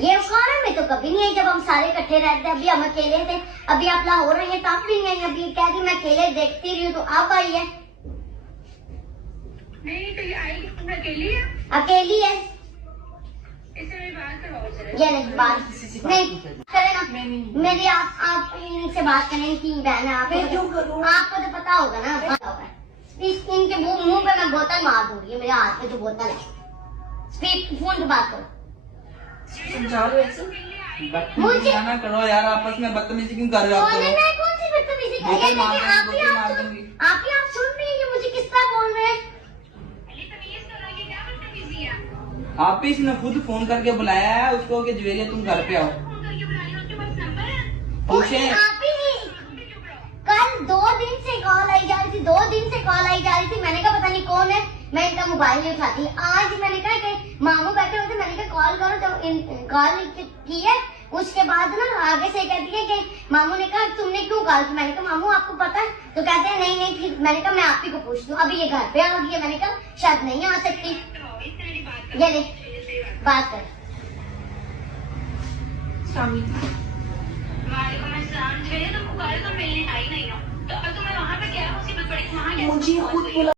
ये खाना में तो कभी नहीं है जब हम सारे इकट्ठे रहते। अभी हम अकेले थे, अभी आप लाहौर रही है तो आप भी नहीं आई। अभी कह रही मैं अकेले देखती रही हूँ तो आप आई है। नहीं तो ये आएगी, तुम अकेली है? अकेली है। इससे मेरी बात करवाओ जरा। ये नहीं बात नहीं करे ना, मेरी आप इनसे बात करें कि बहन है। आपको तो पता होगा ना, पता होगा। इनके मुंह पे मैं बोतल मार दूंगी, मेरे हाथ में जो बोतल है। स्पीक फोन पे बात करो। समझा लो ऐसे। बदतमीजी ना करो यार, आपस में बदतमीजी क्यों कर रहे हो? कौन सी बदतमीजी कर रहे हैं? आप ही आप सुन रही हैं मुझे किस तरह बोल रहे हैं? आप ही इसने खुद फोन करके बुलाया है उसको कि ज्वेरिया तुम घर पे आओ। पूछे आप ही कल 2 दिन से कॉल आई जा रही थी, 2 दिन से कॉल आई जा रही थी। मैंने कहा पता नहीं कौन है, मैं इनका मोबाइल नहीं उठाती। आज मैंने कहा कि मामू बैठे हुए थे, मैंने कहा कॉल करो। जब कॉल की है उसके बाद ना आगे से कहती है कि मामू ने कहा तुमने क्यों कॉल की? मैंने कहा मामू आपको पता है? तो कहते हैं नहीं। फिर मैंने कहा मैं आप ही को पूछ लूं। अभी ये घर पे आ गई है, मैंने कहा शायद नहीं आ सकती। ये देख बात कर। तुम मिलने आई नहीं हो तो अब तुम्हें वहाँ पे क्या मुसीबत पड़ी? वहाँ मुझे खुद